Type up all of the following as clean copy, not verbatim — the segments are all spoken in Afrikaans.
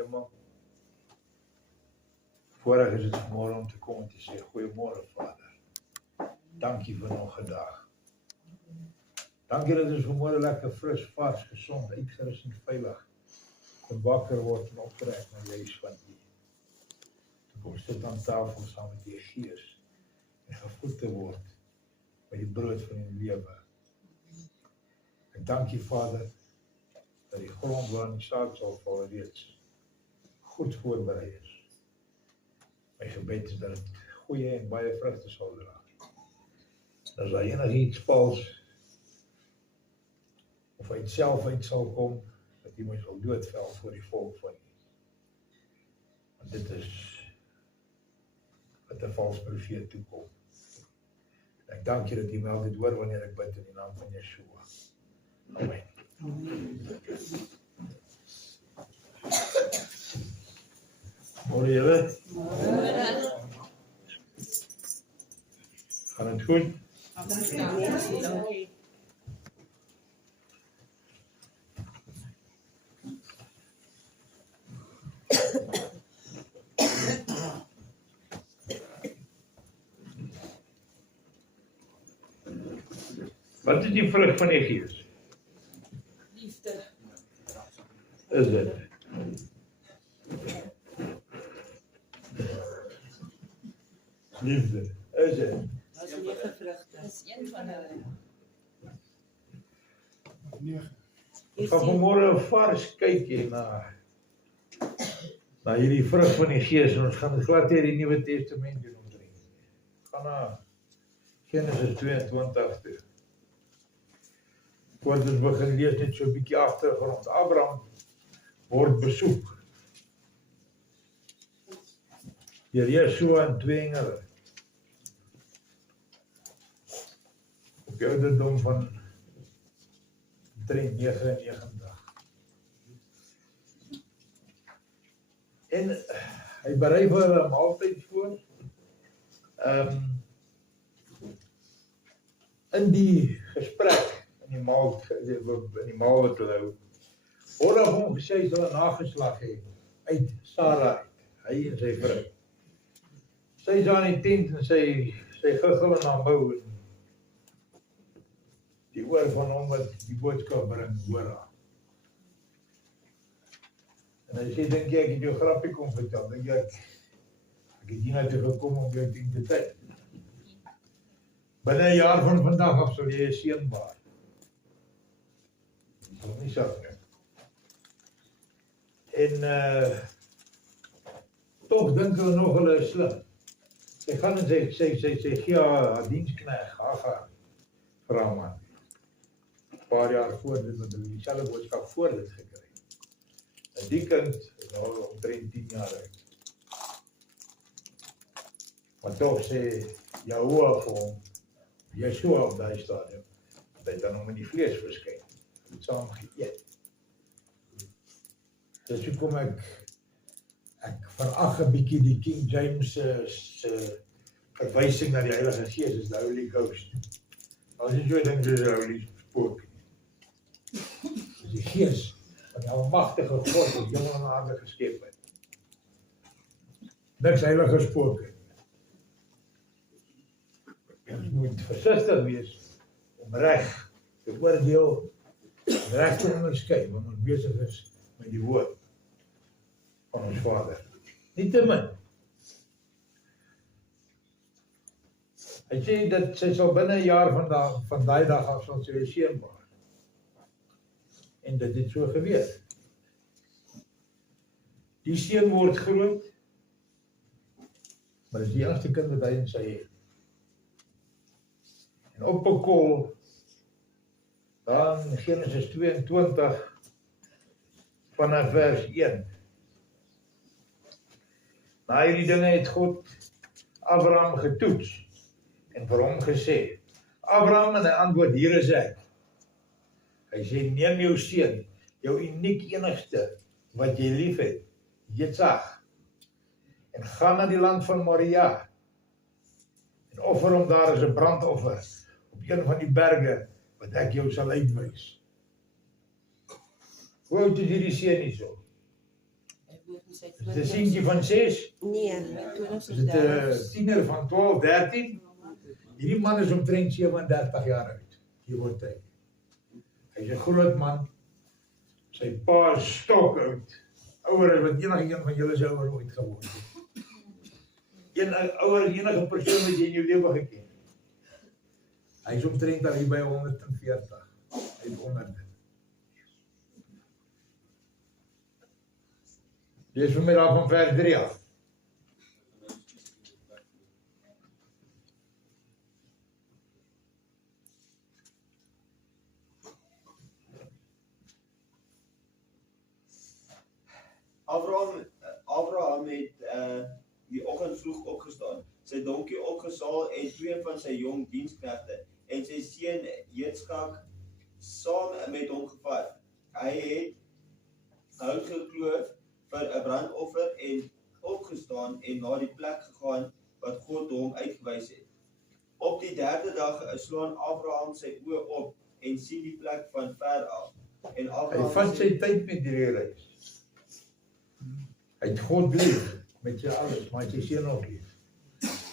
hemel. Voorreg is het vanmorgen om te komen te zeggen, goeiemorgen Vader. Dankie vir nog 'n dag. Dankie dat ons vanmorgen lekker fris, vars, gezond, uitgerust en veilig kon wakker word en optrek na die huis van U. Toe kom sit aan tafel saam met die Gees en gevoed te word by die brood van die lewe. En dankie Vader dat die grond waarin die saad sal val reeds goed voorberei is. My gebed is dat het goeie en baie vrugte sal dra. As daar enigiets vals of uit self uit sal kom, dat U my sal doodvel voor die volk van U. Want dit is wat 'n vals profeet toekom. En ek dank U dat U my altyd hoor wanneer ek bid in die naam van Yeshua. Amen. Môre julle? Gaan het goed? Dankie. Wat is die vrug van die Gees? Liefde. Is dit? Liefde, is dit? As 9 vrugte. Dis een van hulle. Ons gaan vanmorgen 'n vars kykie na hierdie vrug van die Gees en ons gaan dit glad hier die Nuwe Testament doen omdring. Gaan na Genesis 22 toe. Voordat ons begin lees net so 'n bietjie agtergrond. Abraham word besoek deur Yeshua en 2 engele. Op die ouderdom van 99. En hy berei vir hulle 'n maaltyd voor. In die gesprek, in die maal wat hulle hou, word daar hom gesê hy sal 'n nageslag hê uit Sara uit, hy en sy vrou. Sy is aan die tent en sy giggel en haar mou en die oor van hom wat die boodskap bring, hoor haar. En hy sê, dink jy ek het jou grappie kom vertel, dink jy ek het hiernatoe gekom om jou dien te tyd. Binne 'n jaar van vandag af sal jy 'n seun baar. Dit sal nie saak nie. En tog dink hulle nog hulle is slim. Sy gaan en sy gee haar diensknegt, Hagar, vir haar man. 'n Paar jaar voor dit, wat hulle dieselfde boodskap voor dit gekry. En die kind is nou omtrent 10 jaar oud. Maar toch sê Yahuwah vir hom, Yeshua op daai stadium, dat hy dan hom in die vlees verskyn, het saam geëet. Dus hoekom ek verag 'n bietjie die King James se verwysing na die Heilige Gees is the Holy Ghost. As jy so dink dis die Holy Spook. Dis die Gees wat die almagtige God op hemel en aarde geskep het. Niks heilige spooke. Ons moet versigtig wees om reg te oordeel, reg te onderskei, want ons besig is met die woord van ons Vader. Nietemin, hy sê dat sy sal binne 'n jaar van daai dag af sal sy 'n seun baar. En dit het so gebeur. Die seun word groot, maar dis die enigste kind wat hy in sy het. En op 'n kol, dan Genesis 22 vanaf vers 1. Na hierdie dinge het God Abraham getoets en vir hom gesê, Abraham, en hy antwoord, hier is ek. Hy sê, neem jou seun, jou uniek enigste, wat jy lief het, Yitzhak, en ga na die land van Moria, en offer hom daar as 'n brandoffer, op een van die berge, wat ek jou sal uitwys. Hoe oud is hierdie seun hierso? Sy Is dit 'n seentjie van 6? Nee, Is dit 'n tiener van 12, 13? Hierdie man is omtrent 37 jaar oud. Hier word hy. Hy's 'n groot man. Sy pa is stok oud. Ouer as wat enige een van julle se ouer ooit geword het. Ouer as enige persoon wat jy in jou lewe geken het. Hy's omtrent al hier by 140. Hy's onder dit. Lees vir my daar van vers 3 af. Abraham het die oggend vroeg opgestaan, sy donkie opgesaal en 2 van sy jong diensknegte en sy seun Jitskak saam met hom gevat. Hy het hout gekloof vir 'n brandoffer en opgestaan en na die plek gegaan wat God hom uitgewys het. Op die 3de dag slaan Abraham sy oë op en sien die plek van ver af. En Hy Abraham vat sy tyd met hierdie reis. Hy het God lief met sy alles, maar hy het sy seun ook lief.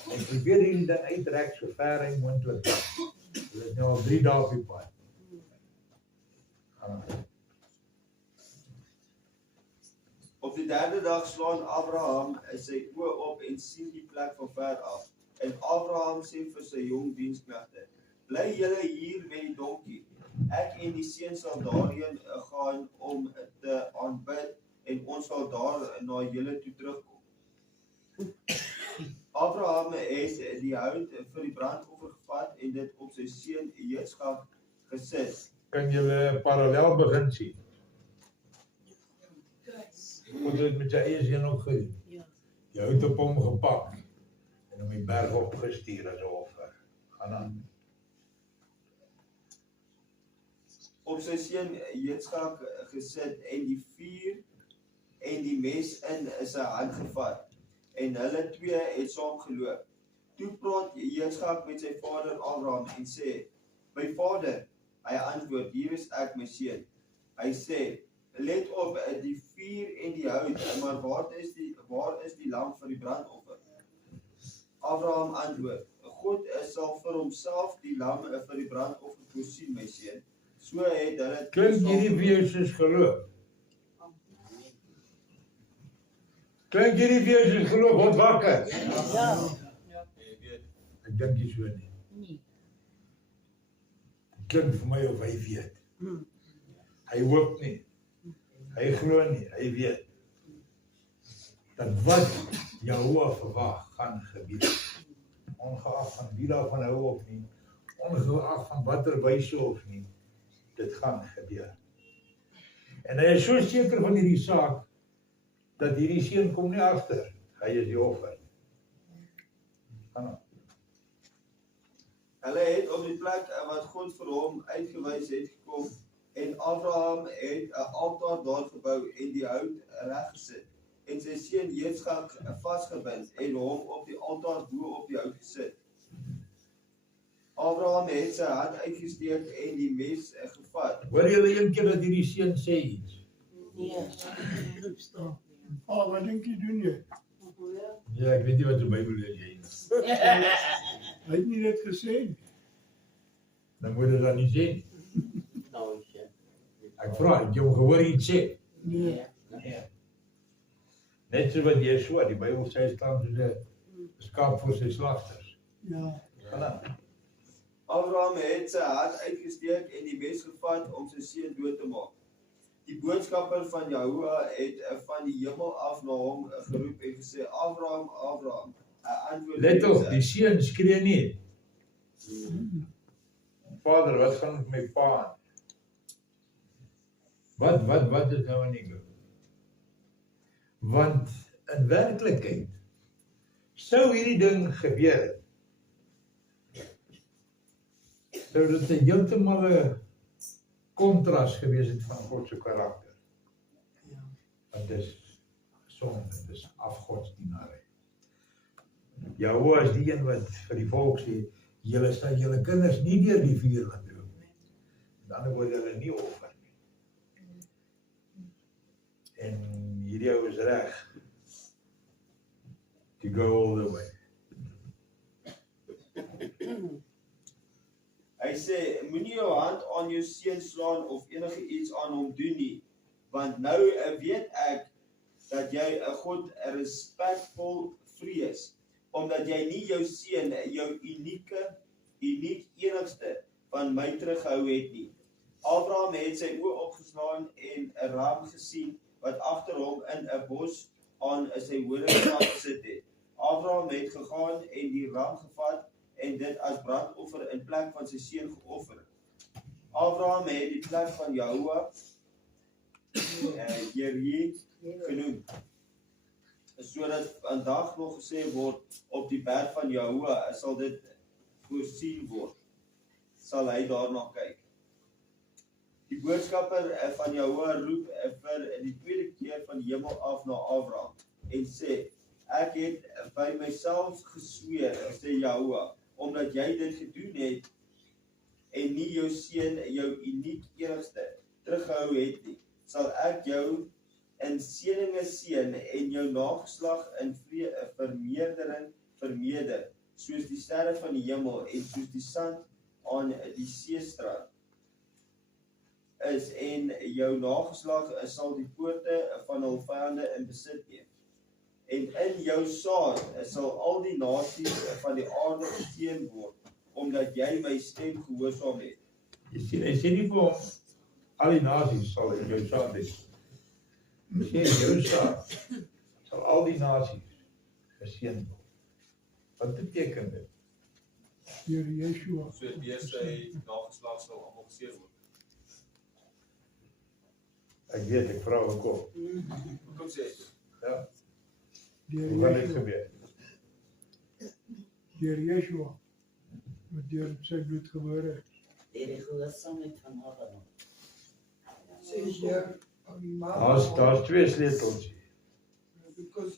Hy probeer hierdie ding uitrek so ver hy moontlik kan. Dit is nou al 3 dae op die pad. Op die 3de dag slaan Abraham sy oë op en sien die plek van ver af. En Abraham sê vir sy jong diensknegte: "Bly julle hier met die donkie. Ek en die seun sal daarheen gaan om te aanbid en ons sal daar na julle toe terugkom." Abraham het die hout vir die brandoffer gevat en dit op sy seun Jitskak gesit. Kan julle 'n parallel begin sien? God het dit met sy eie seun ook gedoen. Ja. Jy het op hom gepak en hom die berg opgestuur as 'n offer. Gaan aan. Op sy seun Jitskak gesit en die vuur en die mes in sy hand gevat. En hulle 2 het saam geloop. Toe praat Jitskak met sy vader Abraham en sê: "My vader." Hy antwoord: "Hier is ek, my seun." Hy sê: "Let op die vuur en die hout, maar waar is die lam vir die brandoffer?" Abraham antwoord: "God sal vir homself die lam vir die brandoffer voorsien, my seun." So het hulle Klink hierdie vir jou soos geloof? Klink hierdie vir jou soos geloof? Word wakker. ja, Ek dink nie so nie. Nee. Dit klink vir my of hy weet. Hy hoop nie. Hy glo nie, hy weet. Dat wat Jahoua verwag gaan gebeur. Ongeag van wie daarvan hou of nie, ongeag van watter wyse of nie, dit gaan gebeur. En hy is so seker van hierdie saak, dat hierdie seun kom nie agter, hy is die offer. Gaan aan. Hulle het op die plek wat God vir hom uitgewys het gekom en Abraham het 'n altaar daar gebou en die hout reggesit en sy seun Jitskak vasgebind en hom op die altaar bo op die hout gesit. Abraham het sy hand uitgesteek en die mes gevat. Hoor julle een keer dat hierdie seun sê iets? nee. Wat dink jy doen jy? Ja, ek weet nie wat die Bybel lees jy nie. Hy het nie dit gesê nie. Dan moet jy dat nie sê nie. Ek vra, het jy hom gehoor iets sê? Nee. Net so wat Yeshua, die Bybel sê, staan soos 'n skaap voor sy slagters. Ja. Gaan aan. Abraham het sy hand uitgesteek en die mes gevat om sy seun dood te maak. Die boodskapper van Jahoua het van die hemel af na hom geroep en gesê: "Abraham, Abraham." Hy antwoord: Let op, die seun skree nie. Vader, wat gaan met my pa aan? Wat is nou aan die gang? Want in werklikheid sou hierdie ding gebeur het. Sou dit 'n heeltemal 'n kontras gewees het van God se karakter. Want dis sonde, dis afgodsdienary. Jahoua is die een wat vir die volk sê, julle sal julle kinders nie deur die vuur laat loop nie. Met ander woorde, hulle nie offer nie. En hierdie ou is reg to go all the way. Hy sê, moenie jou hand aan jou seun slaan of enige iets aan hom doen nie, want nou weet ek dat jy 'n God respekvol vrees, omdat jy nie jou seun, jou uniek enigste van my teruggehou het nie. Abraham het sy oë opgeslaan en 'n ram gesien wat agter hom in 'n bos aan sy horingpad gesit het. Abraham het gegaan en die ram gevat en dit as brandoffer in plek van sy seun geoffer. Abraham het die plek van Jahoua Jireh genoem, sodat vandag nog gesê word, op die berg van Jahoua sal dit voorsien word, sal hy daarna kyk. Die boodskapper van Jahoua roep vir die tweede keer van die hemel af na Abraham en sê, ek het by myself gesweer, sê Jahoua, omdat jy dit gedoen het en nie jou seun, jou uniek enigste, teruggehou het nie, sal ek jou in seëninge seën en jou nageslag in vermeerdering vermeerder, soos die sterre van die hemel en soos die sand aan die seestrand is, en jou nageslag sal die poorte van hul vyande in besit neem. En in jou saad sal al die nasies van die aarde geseën word, omdat jy my stem gehoorsaam het. Jy sien, hy sê nie vir hom, al die nasies sal in jou saad wees. Hy sê in jou saad sal al die nasies geseën word. Wat beteken dit? Deur Yeshua. So deur sy nageslag sal almal geseën word. Ek weet, ek vra ook op. Hoekom sê hy dit? Ja, Deur hoe gaan dit Yeshua. gebeur? Deur Yeshua. Wat deur sy bloed gebore is. Deur die gehoorsaamheid van Abraham. Daar's twee sleutels hier.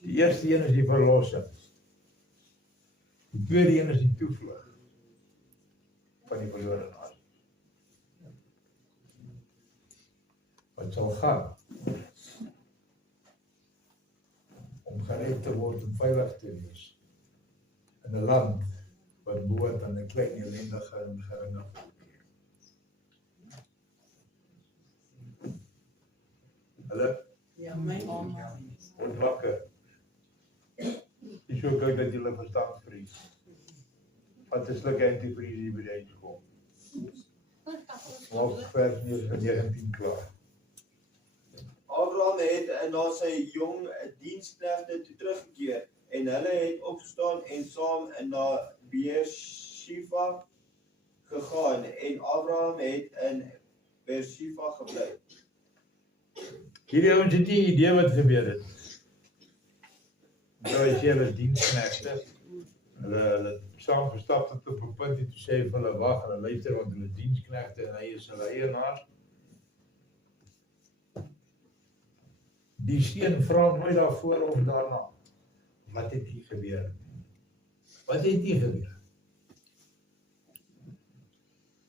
Die eerste een is die verlossing. Die tweede een is die toevlug van die verlore nasie. Wat sal gaan om gered te word en veilig te wees in 'n land wat behoort aan 'n klein ellendige en geringe volk. Hulle Ja, my word wakker. Dis so kyk dat julle verstand vries. Wat 'n sluk antivries by die uitkom. Maak vers 19 klaar. Abraham het na sy jong diensknegte toe teruggekeer en hulle het opgestaan en saam na Beersheba gegaan en Abraham het in Beersheba gebly. Hierdie ouens het nie idee wat gebeur het. Nou is hulle diensknegte. Hulle saam gestap tot op 'n punt en toe sê hy vir hulle wag, hulle luister want hulle diensknegte en hy is hulle eienaar. Die seun vra nooit daarvoor of daarna. Wat het hier gebeur? Wat het hier gebeur?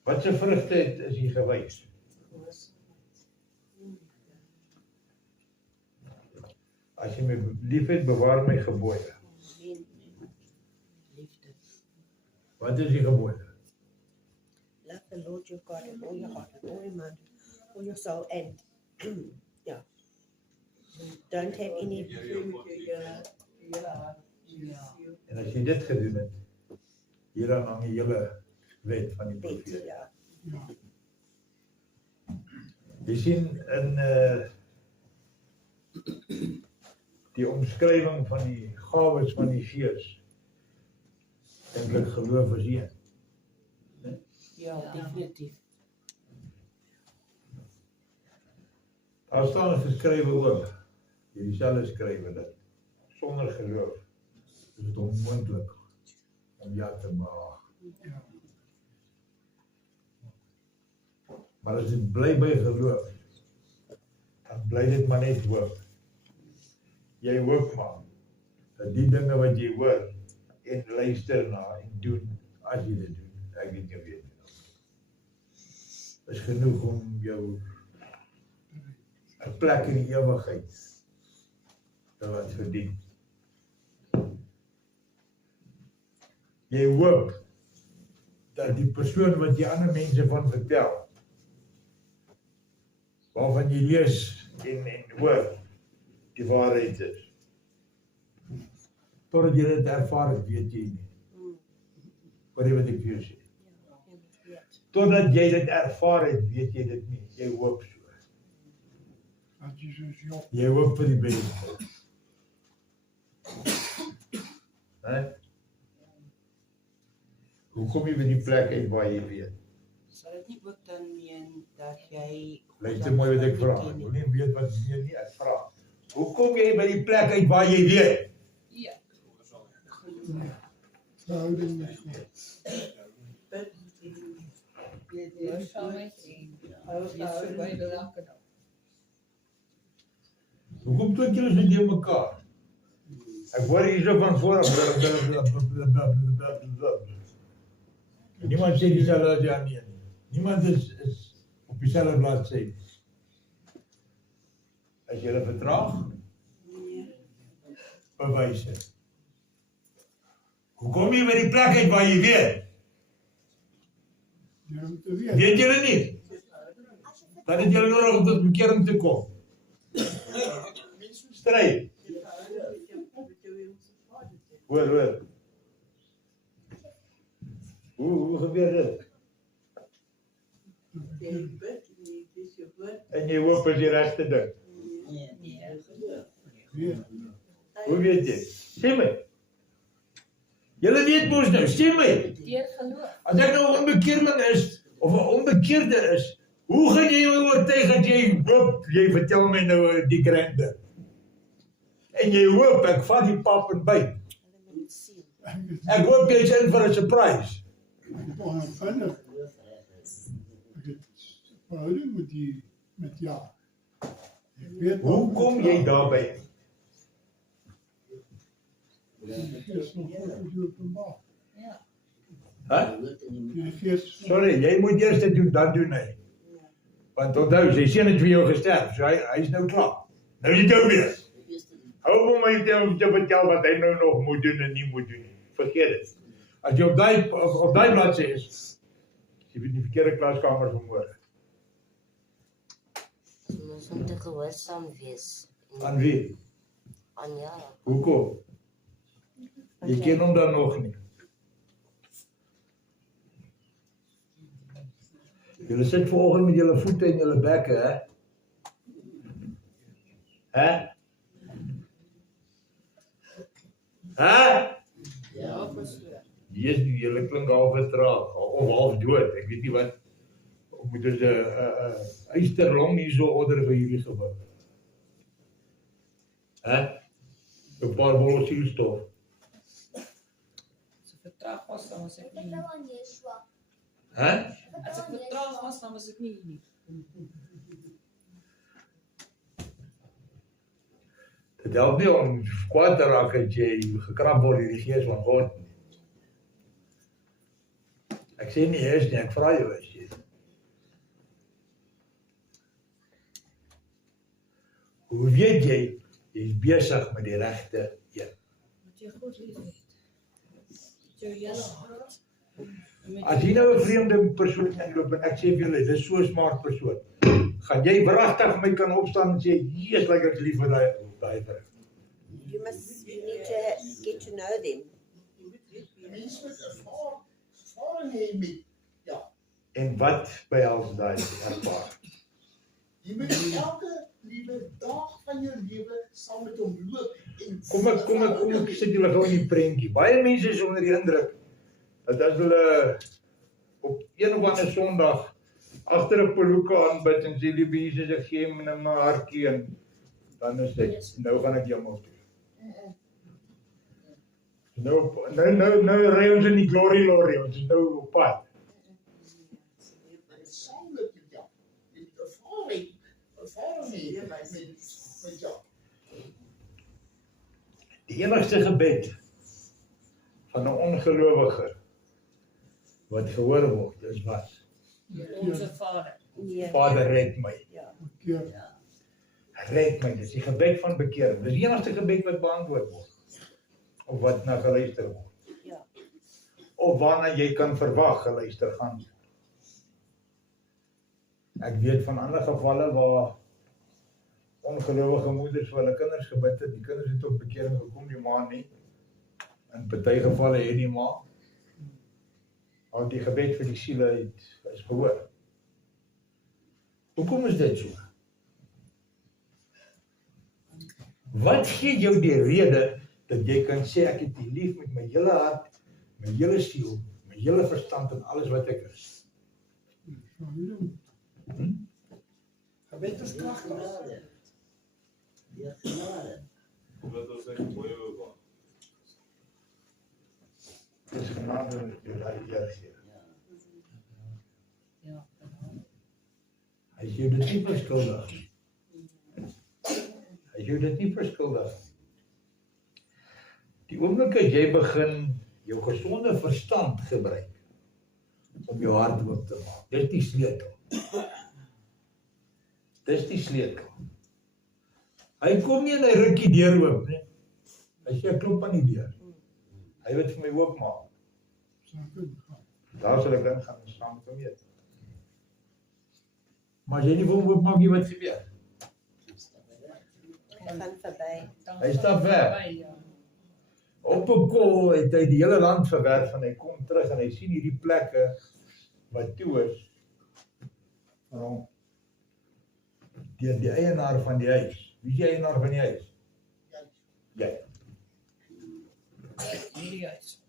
Wat se vrugte is hier gewys? As jy my liefhet, bewaar my gebooie. Liefde. Wat is die gebooie? Love the Lord your God with all your heart, with all your mind, all your soul, and yeah, don't have any. En as jy dit gedoen het, hieraan hang die hele wet van die profeet. Ja, Jy sien in die omskrywing van die gawes van die Gees, dink ek geloof is een. Ja, definitief. Daar staan geskrywe ook, hierdie selfe skrywe dat sonder geloof is dit onmoontlik om ja te behaag. Maar as dit bly by geloof, dan bly dit maar net hoop. Jy hoop maar dat die dinge wat jy hoor en luister na en doen, as jy dit doen, ek weet nie weet nie. Is genoeg om jou 'n plek in die ewigheid dat wat verdien. Jy hoop dat die persoon wat jy ander mense van vertel, waarvan jy lees en hoor, die waarheid is. Totdat jy dit ervaar het, weet jy nie. Hoor jy wat ek vir jou sê? Totdat jy dit ervaar het, weet jy dit nie. Jy hoop so. As jy soos Job, Jy hoop vir die beste. Hoe kom jy by die plek uit waar jy weet? Sal dit nie ook dan meen dat jy Luister mooi wat ek vra. Ek wil nie weet wat meen nie, ek vra. Hoe kom jy by die plek uit waar jy weet? Ja. verhouding met God. Gehoorsaamheid en wees verby belangrike nou. Hoekom klink julle so deur mekaar? Ek hoor hier so van voor af. Niemand sê dieselfde as jy nie. Niemand is op dieselfde bladsy. As jy vertraag, bewys dit. Hoe kom jy by die plek uit waar jy weet? Jy moet te weet. Weet julle nie? Dan het julle nodig om tot bekering te kom. Stryd. Hoor. Hoe gebeur dit? En jy hoop is die regte ding. Weet. Hoe weet jy? Sê my. Julle weet mos nou, sê my. Deur geloof. As ek nou 'n onbekeerling is, of 'n onbekeerde is, hoe gaan jy my oortuig dat jy hoop, jy vertel my nou die grande. En jy hoop, ek vat die pap en byt. Ek hoop jy's in vir 'n surprise. Ek het onafhandig. Ek het verhouding met jou. Ek weet Hoe kom jy daarby? Die Gees van God is openbaar. Ja. Die Gees van Sorry, jy moet eers dit doen, dan doen hy. Want onthou, sy seun het vir jou gesterf, so hy is nou klaar. Nou is dit jou weer. Hou hom my te vertel wat hy nou nog moet doen en nie moet doen nie. Vergeet dit. As jy op daai bladsy is, jy weet die verkeerde klaskamer vanmôre. Ons moet te gehoorsaam wees. Aan wie? Aan ja. Hoekom? Jy ken hom dan nog nie. Julle sit vanoggend met julle voete en julle bekke, hè? Ja, pastoor. Julle klink half vertraag, of half dood, ek weet nie wat. Moet ons 'n eysterlong hier so order vir hierdie gebou. 'n paar bolle suurstof. As ek vertraag was, dan was ek nie hier. As ek vertraag was, dan was ek nie hier nie. Dit help nie om kwaad te raak as jy gekrap word deur die Gees van God nie. Ek sê nie is nie, ek vra jou as jy. Hoe weet jy is besig met die regte een? Moet jy goed lief hê. Jou hele hart. As jy nou 'n vreemde persoon inloop en ek sê vir julle, dis so 'n smart persoon, gaan jy wragtig my kan opstaan en sê, "Jesus, like ek lief vir daai vrou." You need to get to know them. Mense met ervaring hê met, En wat behels daai ervaring? jy moet elke liewe dag van jou lewe saam met hom loop en Kom ek sit julle gou in die prentjie. Baie mense is onder die indruk dat as hulle op een of ander Sondag agter 'n peluke aanbid en sê liewe Jesus, ek gee my my hartjie en dan is dit, nou gaan ek jammer toe. Nou ry ons in die glory, ons is nou op pad. saam met jou. Jy moet ervaring hê met jou. Die enigste gebed van 'n ongelowige wat gehoor word, is wat? Onze Vader. Nee. Vader, red my. Ja. keer red my, dis die gebed van bekering. Dis die enigste gebed wat beantwoord word. Of wat na geluister word. Ja. Of waarna jy kan verwag geluister gaan. Ek weet van ander gevalle waar ongelowige moeders vir hulle kinders gebid het, die kinders het tot bekering gekom, die ma nie. In party gevalle het die ma, al die gebed vir die siele is gehoor. Hoekom is dit so? Wat gee jou die rede dat jy kan sê ek het die lief met my hele hart, my hele siel, my hele verstand en alles wat ek is? Gebed is kragtig. Ja, genade. Omdat ons net mooi oor. Dis genade wat jy laat Heer gee. Ja. Hy is jou dit nie verskuldig. Hy is jou dit nie verskuldig. Die oomblik as jy begin jou gesonde verstand gebruik om jou hart oop te maak, dis die sleutel. Dis die sleutel. Hy kom nie en hy ruk die deur oop nie. Hy sê ek klop aan die deur. Hy wil vir my oopmaak. Daar sal ek in gaan saam met hom eet. Maar as jy nie vir hom oopmaak nie, wat gebeur? Hy gaan verby. Hy stap weg. Op 'n kol het hy die hele land verwerf en hy kom terug en hy sien hierdie plekke wat toe is van hom. Die eienaar van die huis. Wie is die eienaar van die huis? Jy. Hierdie huis.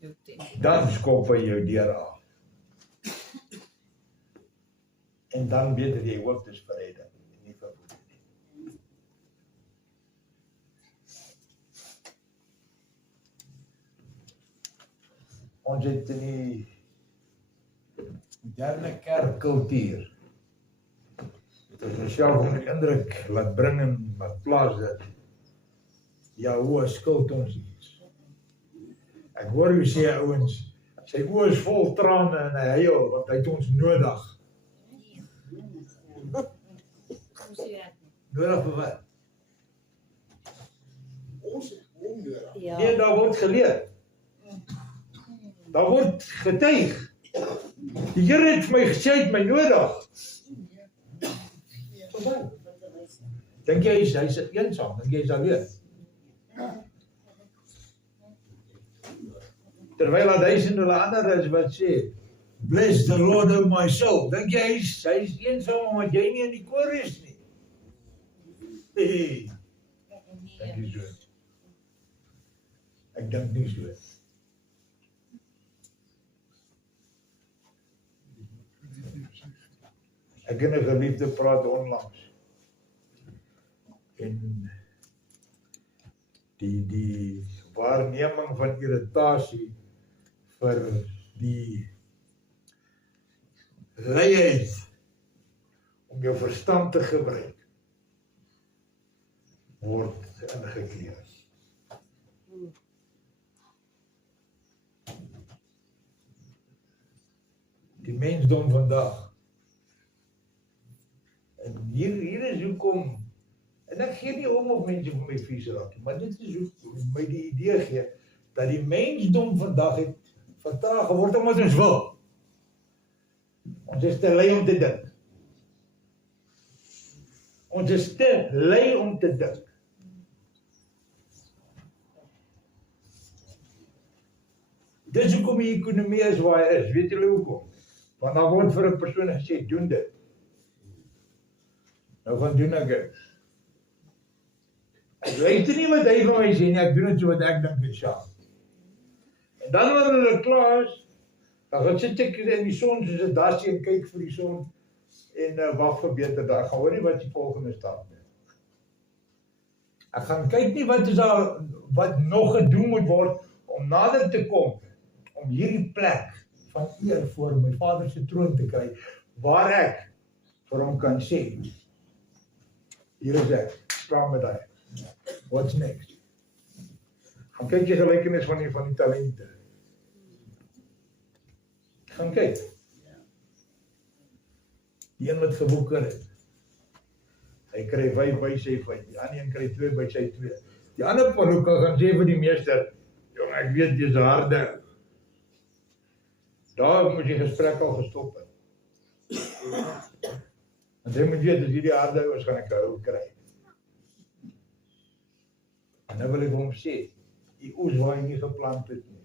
Jou tent. Dan skop hy jou deur af. En dan weet jy hoop dis vir redding, nie vir boete nie. Ons het in die moderne kerkkultuur het ons myself onder die indruk laat bring en laat plaas dat Jahoe skuld ons iets. Ek hoor hoe sê ouens, sy oë is vol trane en hy huil want hy het ons nodig. Hoe sê jy? Nodig vir wat? Ons het hom nodig. Ja. Nee, daar word geleer. Daar word getuig. Die Here het vir my gesê, hy het my nodig. Dink jy hy's eensaam? Dink jy hy's alleen? Terwyl daar duisende ander is wat sê, bless the Lord of my soul. Dink jy hy's eensaam omdat jy nie in die koor is nie? Nee. Dink jy so? Ek dink nie so. Ek en 'n geliefde praat onlangs. En die waarneming van irritasie vir die luiheid om jou verstand te gebruik word ingekleer. Die mensdom vandag. En hier is hoekom, en ek gee nie om of mense vir my vies raak, maar dit is hoe my die idee gee, dat die mensdom vandag het vertraag geword omdat ons wil. Ons is te lui om te dink. Ons is te lui om te dink. Dis hoekom die ekonomie is waar hy is. Weet julle hoekom? Want dan word vir 'n persoon gesê, doen dit. Nou van doen ek dit. Ek weet nie wat hy van my sê nie, ek doen dit so wat ek dink is saam. En dan wanneer hulle klaar is, dan gaan sit ek in die son soos 'n dassie en kyk vir die son en wag vir beter dae. Ek gaan hoor nie wat die volgende stap nie. Ek gaan kyk nie wat is daar wat nog gedoen moet word om nader te kom, om hierdie plek van eer voor my Vader se troon te kry, waar ek vir hom kan sê, hier is ek, spraak met hy. What's next? Gaan kyk jy gelykenis van die talente. Gaan kyk. Die een wat gewoeker het. Hy kry 5 by sy 5, die ander een kry 2 by sy 2. Die ander paloeka gaan sê vir die meester, jong, ek weet jy's harde. Daar moet die gesprek al gestop het. En jy moet weet, as hierdie harde ouers gaan ek 'n ou kry. En nou wil ek vir hom sê, die oes waar hy nie geplant het nie.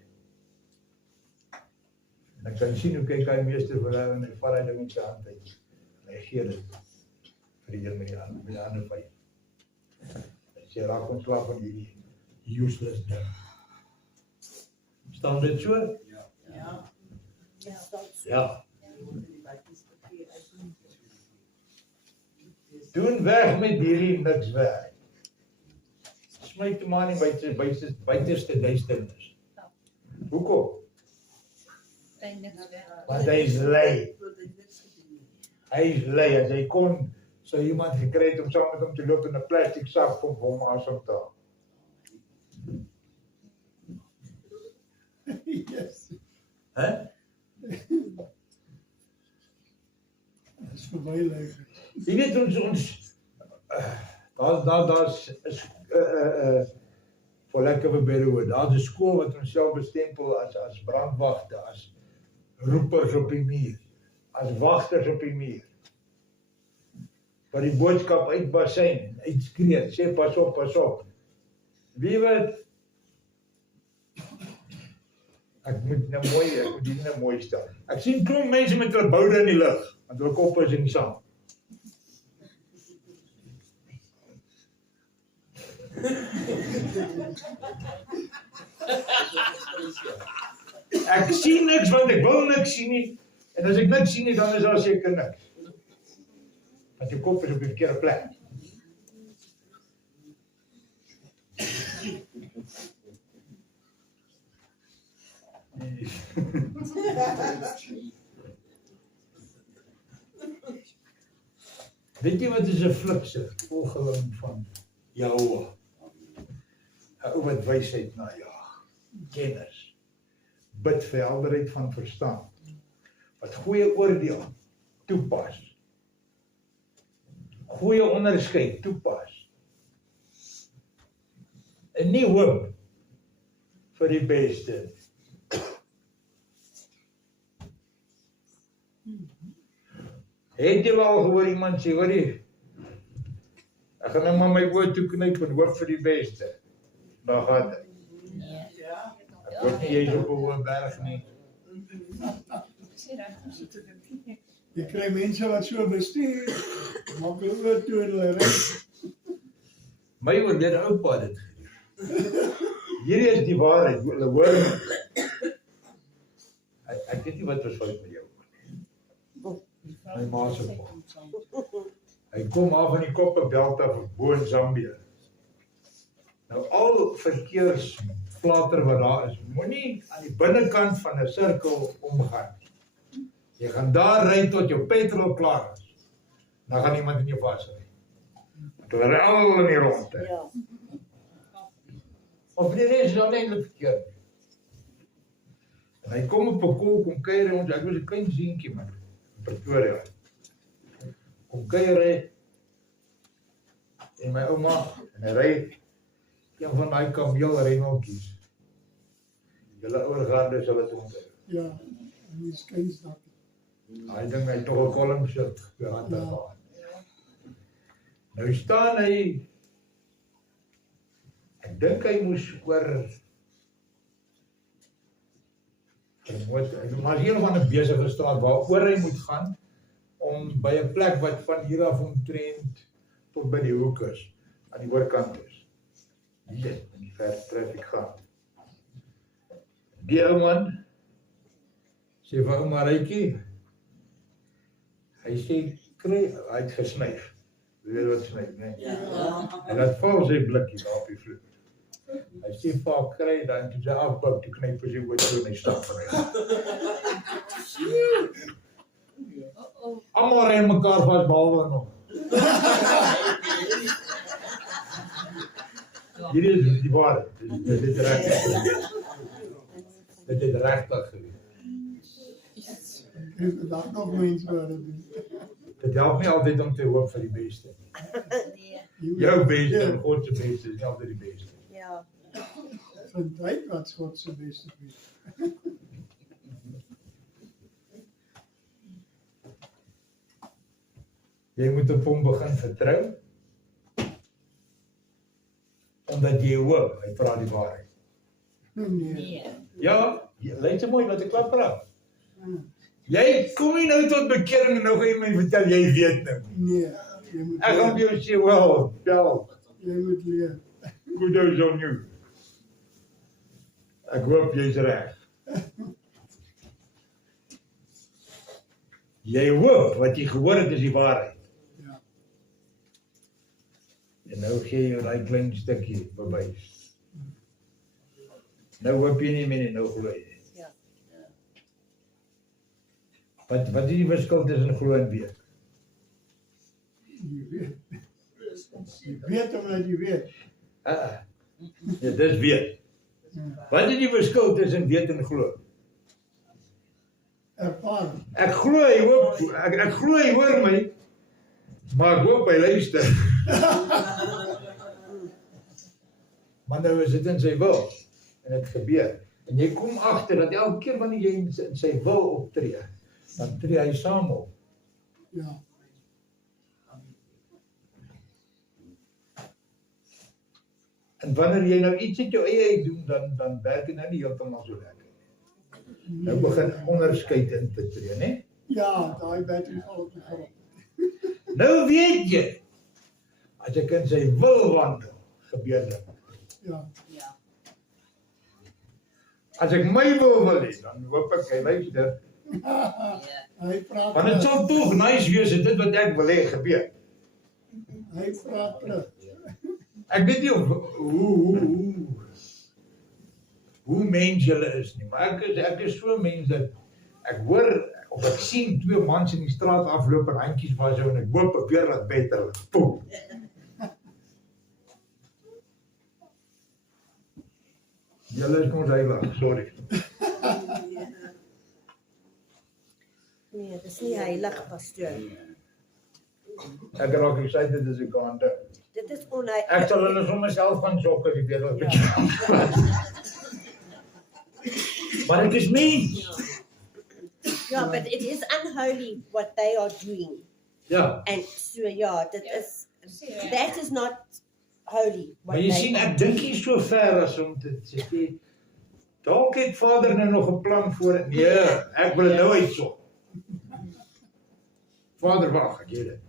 En ek kan sien hoe kyk hy meester vir hy en hy vat hy ding in sy hand uit. En hy gee dit vir die een met die ander 5. Hy sê, raak ontslaaf van hierdie useless ding. Staan dit so? Ja. Ja. Doen weg met hierdie niks werk. Smyt hom aan die buiteste duisternis. Hoekom? Want hy is lui. Hy is lui. As hy kon, sou iemand gekry het om saam met hom te loop in 'n plastic sak om hom asem te haal. Yes. Hè? Dat is verby lyk. Jy weet ons daar's for lack of a better word, daar's 'n skool wat homself bestempel as brandwagte, as roepers op die muur, as wagters op die muur. Wat die boodskap uitbasyn, uitskree, sê pas op, pas op. Wie weet, ek moet hier nou mooi stel. Ek sien klomp mense met hulle boude in die lug, want hulle koppe is in die sand. Ek sien niks want ek wil niks sien nie. En as ek niks sien nie, dan is daar seker niks. Want jou kop is op die verkeerde plek. Weet jy wat is 'n flipse? Volgeling van Jehovah. 'n Ou wat wysheid najag, kennis, bid vir helderheid van verstand, wat goeie oordeel toepas, goeie onderskeid toepas, en nie hoop vir die beste. Het jy al gehoor iemand sê, hoorie, ek gaan nou maar my oor toe knyp en hoop vir die beste. Dan gaan hy. Ja. Ek hoop nie jy is op 'n hoë berg nie. Jy kry mense wat so bestuur, maak hulle oor toe en hulle ry. My oorlede oupa het dit gedoen. Hierdie is die waarheid, hulle hoor my. Ek weet nie wat was fout met jou. My ma se pa. Hy kom af van die Kopperbelt af bo in Zambië. Nou al verkeersplater wat daar is, moenie aan die binnekant van 'n sirkel omgaan. Jy gaan daar ry tot jou petrol klaar is. Dan gaan iemand in jou vasry. Want hulle ry al in die rondte. Ja. Of die res is dan eintlik verkeerd. En hy kom op 'n koel, kom kuier ons, ek was 'n klein seentjie man, in Pretoria. Kom kuier hy, en my ouma, en hy ry een van die kameelreneltjies. Julle ouer garde sal dit onthou. Ja, en die skynsnak. Hy ding hy het nog 'n column shirt gehad daarvan. Nou staan hy, ek dink hy moes oor maar hier van 'n besige straat waaroor hy moet gaan om by 'n plek wat van hier af omtrent tot by die hoek is, aan die oorkant is. Hier in die ver traffic gaan. Die ou man sê vir ouma Rykie, hy sê kry, hy het gesnyg. Jy weet wat snyg, né? Ja. En dat val sy blikkie daar op die vloer. Hy sê vaak kry dan toe sy afbou, toe knyp hy sy oor toe en hy stap van hy. Almal ry mekaar vas behalwe nog. Hierdie is die waarheid. Dit is regtig. Dit is regtig gewees. Ek het nog mense wat dit doen. Dit help nie altyd om te hoop vir die beste. Nee. Jou beste en God se beste is nie altyd die beste. Ja. Vind uit wat God se beste is. Jy moet op hom begin vertrou. Omdat jy hoop, hy praat die waarheid. Nee. Nee. Ja, luister mooi wat ek klap praat. Jy kom nie nou tot bekering en nou gaan jy my vertel jy weet nou. Nee. Jy moet Ek gaan vir jou sê, wel, tel, Jy moet leer. kudos on you. Ek hoop jy's reg. Jy hoop wat jy gehoor het is die waarheid. Ja. En nou gee jy daai klein stukkie bewys. Nou hoop jy nie meer nie, nou glo jy. Ja. Wat is die verskil tussen glo en weet? Jy weet. Jy weet omdat jy weet. Ja, dis weet. Wat is die verskil tussen weet en glo? Ervaring. Ek glo hy hoop, ek glo hy hoor my, maar ek hoop hy luister. Maar nou is dit in sy wil en dit gebeur. En jy kom agter dat elke keer wanneer jy in sy wil optree, dan tree hy saam op. Ja. En wanneer jy nou iets uit jou eie doen, dan werk dit nou nie heeltemal so lekker nie. Nou begin onderskeid in te tree, né? Ja, daai battery val op die grond. Nou weet jy, as ek in sy wil wandel, gebeur dit. Ja. Ja. As ek my wil hê, dan hoop ek hy luister. Hy praat. Want dit sal tog nice wees as dit wat ek wil hê gebeur. Hy praat terug. Ek weet nie hoe mens julle is nie, maar ek is so mens dat ek hoor of ek sien twee mans in die straat afloop en handjies vashou en ek hoop ek weer laat beter. Poep. Julle is mos heilig, sorry. Nee, dis nie heilig, pastoor. Ek raak excited as ek aan dink. Dit is onheilig. Ek sal hulle sommer self gaan sok as ek weet wat beteken. Maar ek is mens. Ja, but it is unholy what they are doing. Ja. And so ja, that is not holy. what Maar jy they sien, are ek dink nie so ver as om te sê, dalk het Vader nou nog 'n plan voor. Nee, ek wil dit nou uitsop. Vader, wag, ek het dit.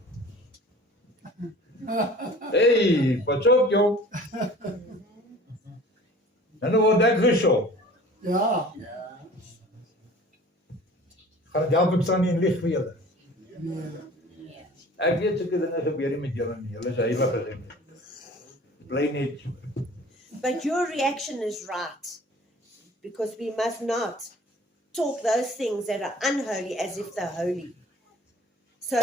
Hey, pas op, joh. En nou word ek gesop. Ja. Gaan ek help ek staan nie in lig vir julle. Nee. Ek weet sulke dinge gebeur nie met julle nie. Julle is heilig. Bly net so. But your reaction is right. Because we must not talk those things that are unholy as if they're holy. So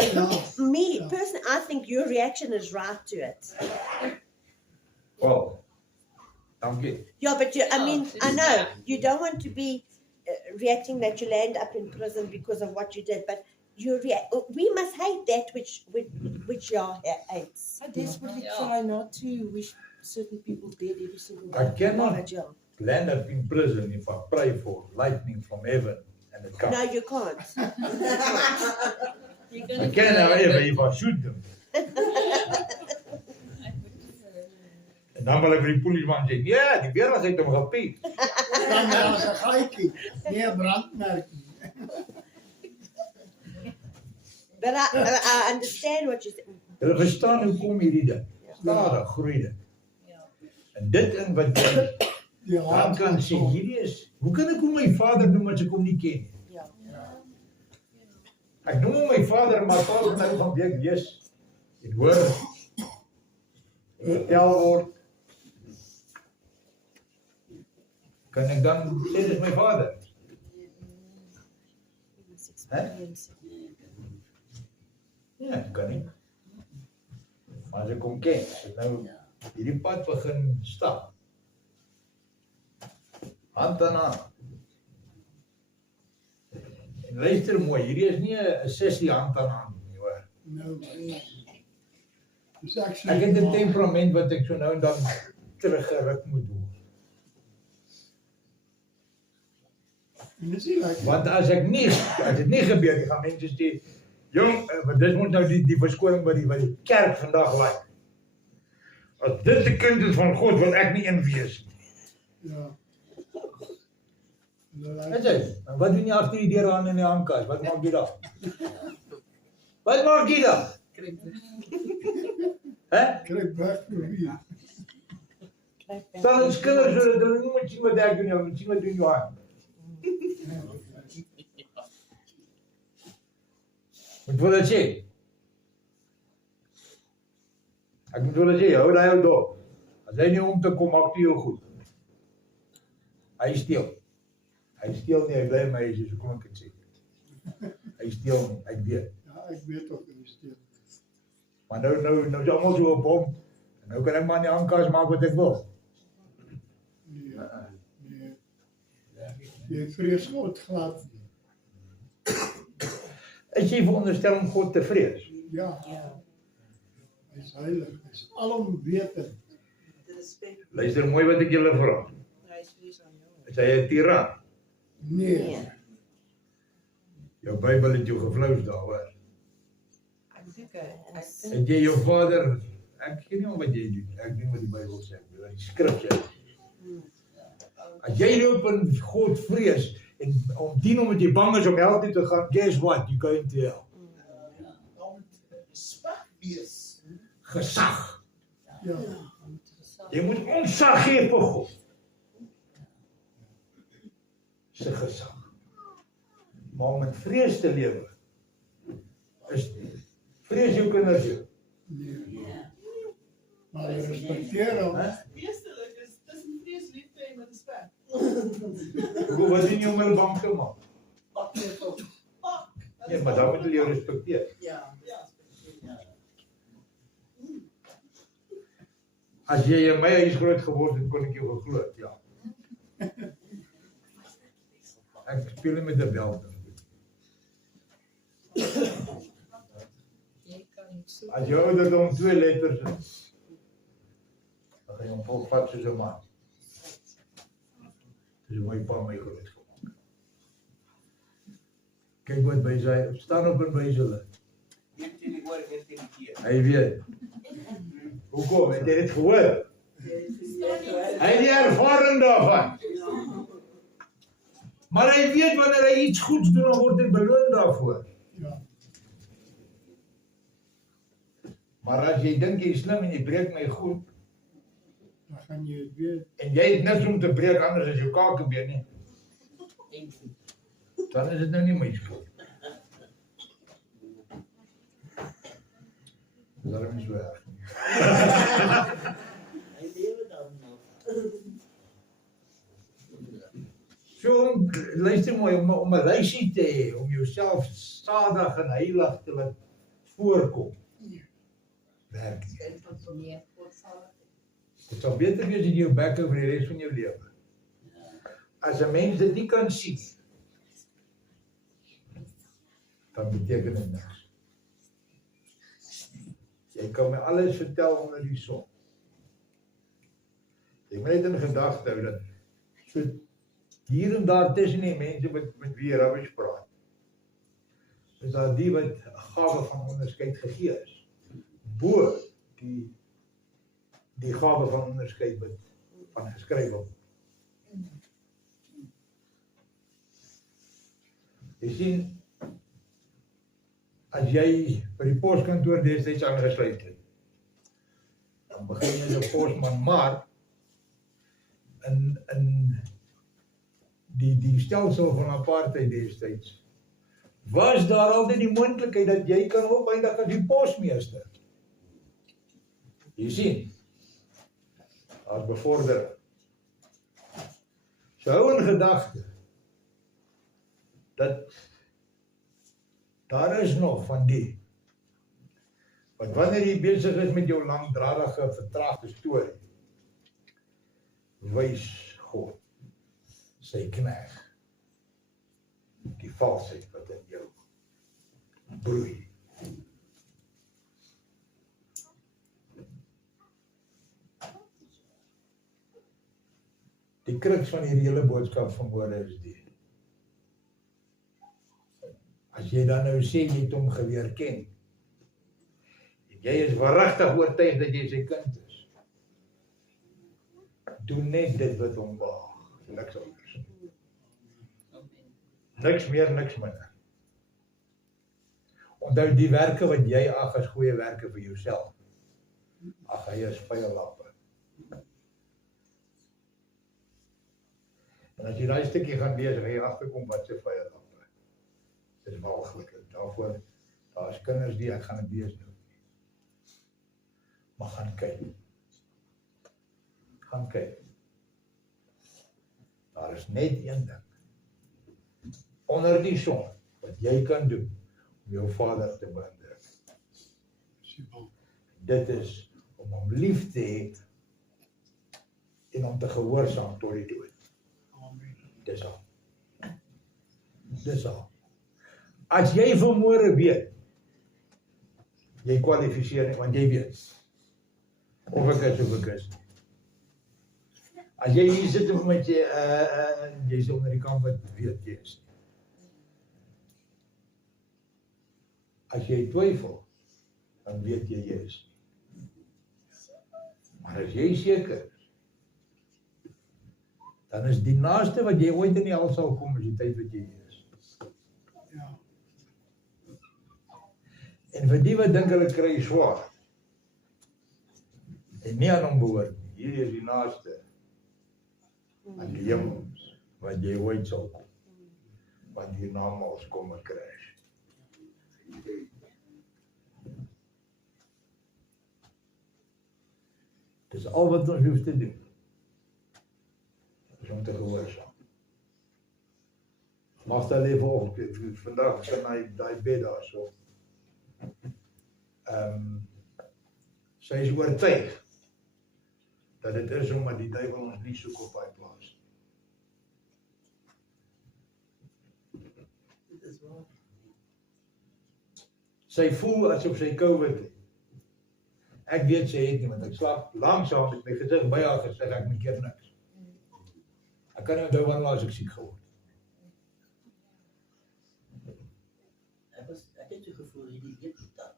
me, personally, I think your reaction is right to it. Wel, dankie. Yeah, but I mean, I know you don't want to be reacting that you'll end up in prison because of what you did, but we must hate that which Yah hates. I desperately Yeah. try not to wish certain people dead every single day. I cannot But yeah. land up in prison if I pray for lightning from heaven and it comes. No, you can't. You're I gonna can, however, if I shoot them. En dan wil ek vir die polisieman sê, ja, die weerlig het hom gepiek. Dan daar's 'n gaatjie, nie 'n brandmerk nie. But I understand what you're saying. Hulle verstaan hoe kom hierdie ding. Stadig groei dit. En dit in wat jy Die dan haat kan sê, hierdie is, hoe kan ek hom my vader noem as ek hom nie ken nie? Yeah. Ek noem hom my vader, maar Paul het nou van week lees, en hoor, vertel word, kan ek dan sê, dit is my vader? Ja, kan nie. Maar as ek hom ken, as ek nou hierdie pad begin stap, hand aan hand. En luister mooi, hierdie is nie 'n sessie hand aan hand nie, hoor. No. Dis Ek actually het 'n temperament wat ek so nou en dan teruggeruk moet doen. En dis nie lekker. Want as dit nie gebeur nie, gaan mense sê, jong, want dis moet nou die verskoning wat die kerk vandag laai. As dit 'n kind is van God, wil ek nie een wees nie. Ja. Weet jy, wat doen jy agter die deur aan in die hangkas? Wat maak jy daar? Wat maak jy daar? Hè? Kruip weg vir wie? Stel ons kinders sodat hulle nie moet sien wat ek doen nie, moet sien wat doen Johan. Wat wil ek sê? Ek moet wil sê, hou daai ou dop. As hy nie om te kom, maak jy jou goed. Hy steel. Hy steel nie, hy bly in my huis, so kom ek dit sê. Hy steel nie, ek weet. Ja, ek weet ook hy steel. Maar nou is almal so op hom. En nou kan ek maar in die hangkas maak wat ek wil. Nee. Nee. Jy vrees God glad nie. Is jy veronderstel om God te vrees? Ja. Hy is heilig, hy is alomwetend. Luister mooi wat ek julle vra. Is hy 'n tiran? Nee. Jou Bybel het jou gevlous daar, hoor. Ek Het jy jou vader, ek weet nie wat jy doen, ek doen wat die Bybel sê, wat die skrif sê. As jy loop in God vrees, en om dien omdat jy bang is om hel toe te gaan, guess what, you're going to hell. Dan moet respek wees. Gesag. Ja. Jy moet ontzag gee vir God. Sy gesag. Maar om in vrees te lewe, is vrees jou kinders jou. Nee. Maar hy respekteer hom. Geestelik is tussen vrees, liefde en respek. Hoe wat doen jy om hulle bang te maak? Pak net op. Pak. Nee, maar dan moet hulle jou respekteer. Ja. As jy in my huis groot geword het, kon ek jou geglo het, ja. Ek speel nie met 'n bel. As jou ouderdom 2 letters is, dan gaan jy hom volvat soos 'n man. Dis my pa my groot gemaak. Kyk wat by sy, staan op en by hulle. Hy weet. Hoekom? Het jy dit gehoor? Hy het die ervaring daarvan. Maar hy weet wanneer hy iets goeds doen, dan word hy beloon daarvoor. Ja. Maar as jy dink jy is slim en jy breek my goed, Dan gaan jy het weet. en jy het niks om te breek anders as jou kakebeen nie, dan is dit nou nie my skuld. Dis daarom nie so erg nie. Hy lewe dan nog. So, luister mooi, om 'n lysie te hê, om jouself stadig en heilig te laat voorkom. Werk nie. Dit sal beter wees in jou bek vir die res van jou lewe. As 'n mens dit nie kan sien, dan beteken dit niks. Jy kan my alles vertel onder die son. Jy moet net in gedagte hou dat so hier en daar tussen die mense met wie jy rubbish praat, is daar die wat 'n gawe van onderskeid gegee is. Bo die gawe van onderskeid wat van geskryf word. Jy sien, as jy by die poskantoor destyds aangesluit het, dan begin jy as 'n posman, maar in die stelsel van apartheid destyds, was daar altyd die moontlikheid dat jy kan opeindig as die posmeester. Jy sien, as bevordering. So hou in gedagte, dat daar is nog van die, want wanneer jy besig is met jou langdradige, vertraagde storie, wys God sy knegg, die valsheid wat in jou broei. Die kruks van hierdie hele boodskap vanmôre is die. As jy dan nou sê jy het hom geleer ken, en jy is waaragtig oortuig dat jy sy kind is, doen net dit wat hom behaag, niks anders. Niks meer, niks minder. Onthou die werke wat jy ag as goeie werke vir jouself, ag hy is vuile lappe. En as jy daai stukkie gaan lees, gaan jy agterkom wat se vuile lappe. Dit is walglik. Daarvoor, daar is kinders die, ek gaan dit lees nou. Maar gaan kyk. Gaan kyk. Daar is net een ding. Onder die son, wat jy kan doen, om jou vader te beïndruk. Dit is om hom lief te hê en om te gehoorsaam tot die dood. Dis al. Dis al. As jy vanmôre weet, jy kwalifiseer nie, want jy weet, of ek is. As jy hier sit of met jy is onder die kant wat weet jy is. As jy twyfel, dan weet jy is. Maar as jy seker is, dan is die naaste wat jy ooit in die hel sal kom, is die tyd wat jy is. Ja. En vir die wat dink hulle kry swaar, en nie aan hom behoort nie, hier is die naaste aan die hemel wat jy ooit sal kom, want die naam ons kom en crash. Dis al wat ons hoef te doen, is om te gehoorsaam. Maar stel jy voor, vandag is die bed daar so. Sy is oortuig dat dit is omdat die duiwel ons nie soek op daai plaas. Sy voel asof sy COVID het. Ek weet sy het nie, want ek slaap langsaam met my gesig by haar gesig, ek moet keer niks. Ek kan nie onthou wanneer laas ek siek geword. Ek het die gevoel hierdie week dat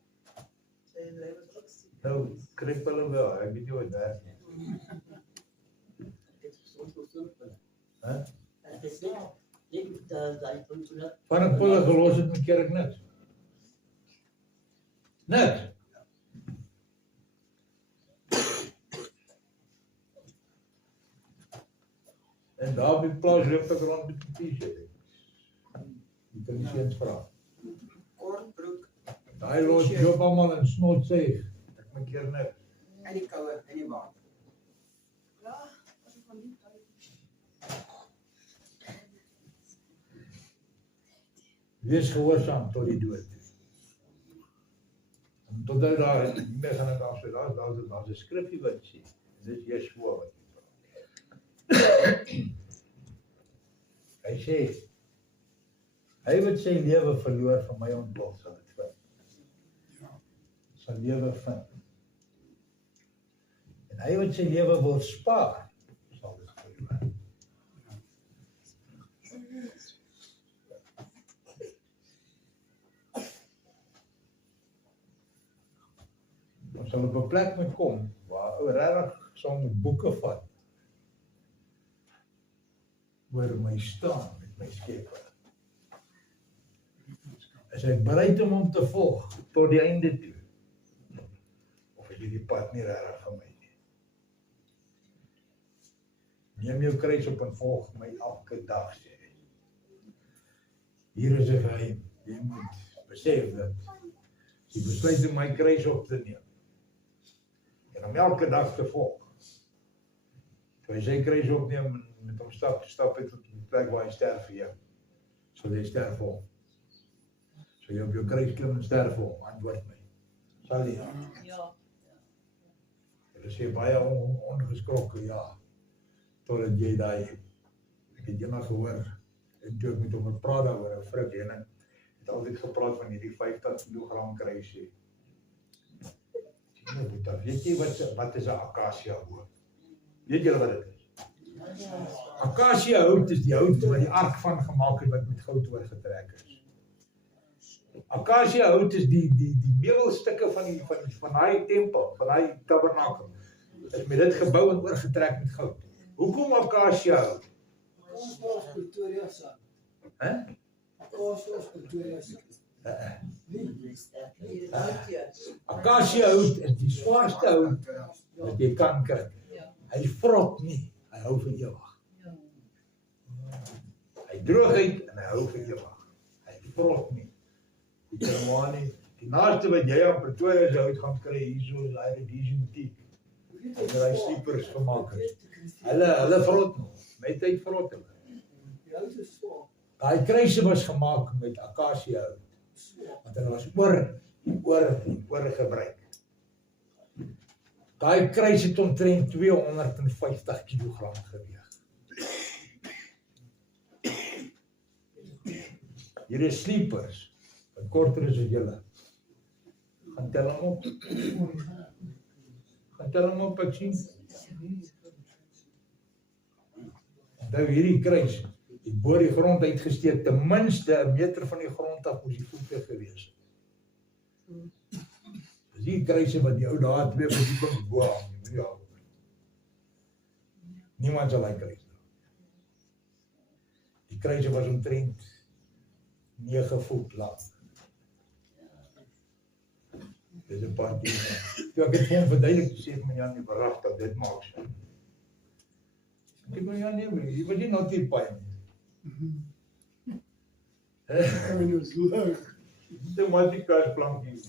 sy was ook siek. Nou, kry hulle wel, ek weet nie wat werk nie. Ek het soms gesond van. Hè? Ek het net daai punt toe. Van ek pulle gelos het, moet keer ek niks. Niks. En daar op die plaas loop ek rond met die t-shirt. Die kan nie eens vraag. Kortbroek Daai los loop allemaal in snot sê, ek moet keer niks. en die koue en die water. Ja, as ek van die Wees gehoorsaam tot die dood. En tot nou daar, nie meer gaan ek afsluit, daar's 'n skrifgie wat sê, dit is Yeshua wat hy sê, hy wat sy lewe verloor vir my ontwil sal dit vind. Sal lewe vind. En hy wat sy lewe wil spaar, sal dit verloor. Ons sal op 'n plek moet kom, waar ou regtig sal moet boeke vat, oor my staan met my Skepper. Is hy bereid om hom te volg tot die einde toe? Of is hierdie pad nie regtig vir my nie? Neem jou kruis op en volg my elke dag, sê hy. Hier is 'n geheim. Jy moet besef dat jy besluit om my kruis op te neem en om elke dag te volg. Toe hy sy kruis opneem en met hom stap het tot die plek waar hy sterf vir jou, sal jy sterf vir hom. Sal jy op jou kruis klim en sterf vir hom, antwoord my. Sal jy? Ja. Hulle sê baie ongeskrokke ja, totdat jy daai, ek het eendag gehoor, en toe ek met hom praat daaroor, 'n vrou Jenning, het altyd gepraat van hierdie 50 kg kruisie. Weet jy wat is 'n akasia boom? Weet julle wat dit is? Akasia hout is die hout wat die ark van gemaak het wat met goud oorgetrek is. Akasia hout is die meubelstukke van daai tempel, van daai tabernakel. Is met dit gebou en oorgetrek met goud. Hoekom akasia hout? Pretoria se. Hè? Pretoria se. Akasia hout is die swaarste hout wat jy kan kry. Hy vrot nie, hy hou vir ewig. Hy droog uit en hy hou vir ewig. Hy vrot nie. Die naaste wat jy aan Pretoria se hout gaan kry hierso is daai Redisiumtiek. Wat hy sleepers gemaak het. Hulle vrot nog, met tyd vrot hulle. Daai kruise was gemaak met akasia hout. Want hulle was oor gebruik. Daai kruis het omtrent 250 kg geweeg. Hier is sleepers, wat korter is as julle. Gaan tel hom op. Ek sien. Nou hierdie kruis, die bo die grond uitgesteek, ten minste 'n meter van die grond af moes die voete gewees het. Dis die kruise wat die ou daar 2 verdiepings bo hang, nie hou. Niemand sal hy kruis dra. Die kruise was omtrent 9 voet lank. Dis 'n paar keer. Toe ek het vir hom verduidelik, sê ek my Jan nie verrag dat dit maak sin. Ek wil Jan nie, jy wil nie nou die pyn. Dis maar die kaasplankie.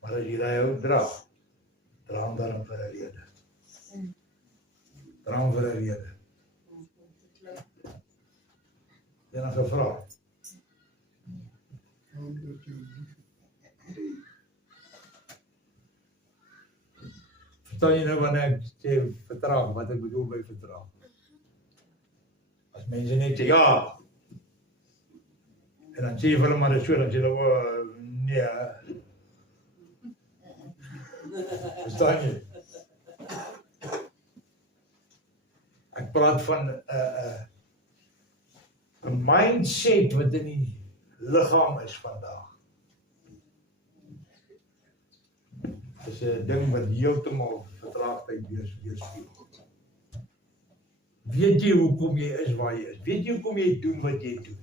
Maar as jy daai ou dra hom daarom vir 'n rede. Dra hom vir 'n rede. Jy het gevra. Verstaan jy nou wanneer ek sê vertraag, wat ek bedoel by vertraag? As mense net sê ja, en dan sê jy vir hulle maar dit so, dan sê hulle, nee. Verstaan jy? Ek praat van 'n mindset wat in die liggaam is vandag. Dis 'n ding wat heeltemal vertraagdheid weerspieël. Weet jy hoekom jy is waar jy is? Weet jy hoekom jy doen wat jy doen?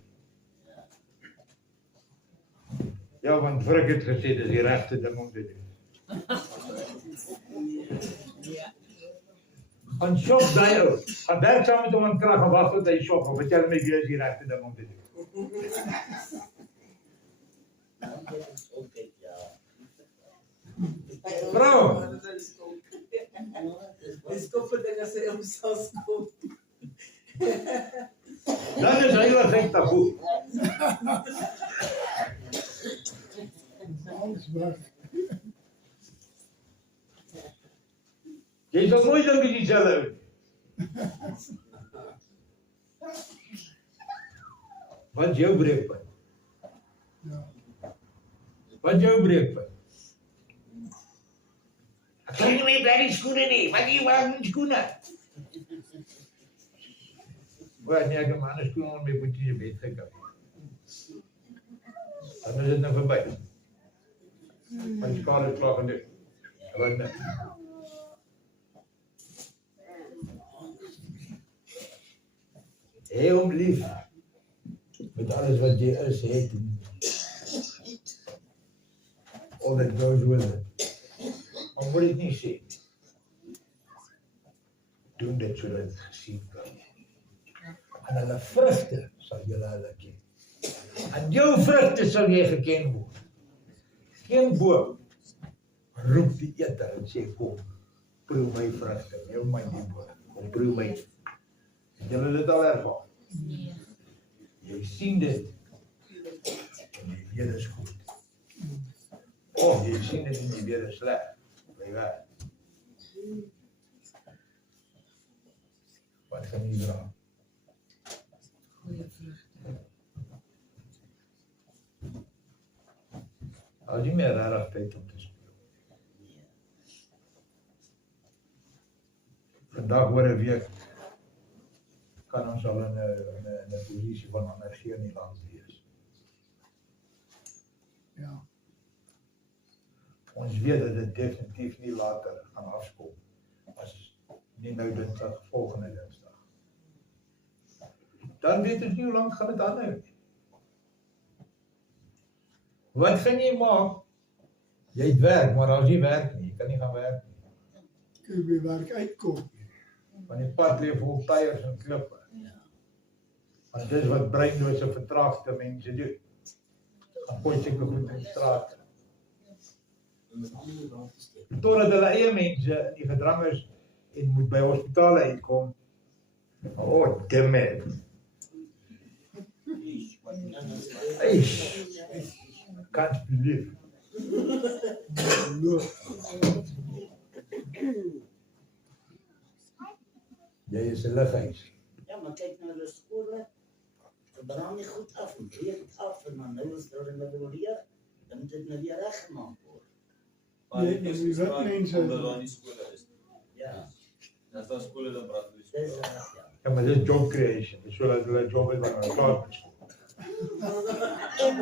Ja, want Frik het gesê dis die regte ding om te doen. Gaan shop daai ou. Gaan werk saam met hom aan krag en wag tot hy shop of vertel my wie is die regte ding om te doen. Bro! Dis koppel ding as hy homself kom. Dan is heiligheid taboe. Jy sal nooit dink jy dieselfde. Wat jou breekpunt? Wat jou breekpunt? Ek kry nie meer bly skoene nie. Wat jy wou met skoene? Wat nie ek 'n man skoene om my voetjie in bed gekap. Dan is dit nou verby. Want jy kan dit klaar gedoen. Wat net. Hê hom lief. Met alles wat jy is, het. All that goes with it. Maar moet ek nie sê. Doen dit sodat dit gesien kan. En hulle vrugte sal julle hulle ken. En jou vrugte sal jy geken word. Geen boom roep die eter en sê kom, proe my vrugte, jou my die boom, kom proe my. Het julle dit al ervaar? Nee. Jy sien dit en jy weet dit is goed. Of jy sien dit en jy weet dit is sleg. Bly weg. Wat gaan jy dra? Goeie vrugte. As jy meer rarig tyd om te speel. vandag oor 'n week kan ons al in 'n posisie van energie in die land wees. Ja. Ons weet dat dit definitief nie later gaan afkom as nie nou Dinsdag, volgende Dinsdag. Dan weet ons nie hoe lank gaan dit aanhou nie. Wat gaan jy maak? Jy het werk, maar as jy werk nie, jy kan nie gaan werk nie. Kun je bij werk uitkomen. Want die pad lê vol tyres en klippe. Want dis wat breinlose vertraagde mense doen. Gaan gooi seker goed in die strate. Totdat hulle eie mense in die gedrang is en moet by hospitale uitkom. Oh, damn it. Eish, can't believe. Jy is 'n lighuis. Ja, maar kijk naar de scholen. Ze branden niet goed af, het breekt af en dan is er een regulier. Dan moet het nou weer rechtgemaakt worden. Maar Nee, dit is maar die gestaan wetmense- omdat daar nie skole is. Ja, As daar skole dan brand die dat is skole. ja. Ja, maar dit is job creation. Dis sodat hulle job het aan hulle klaar met skool. En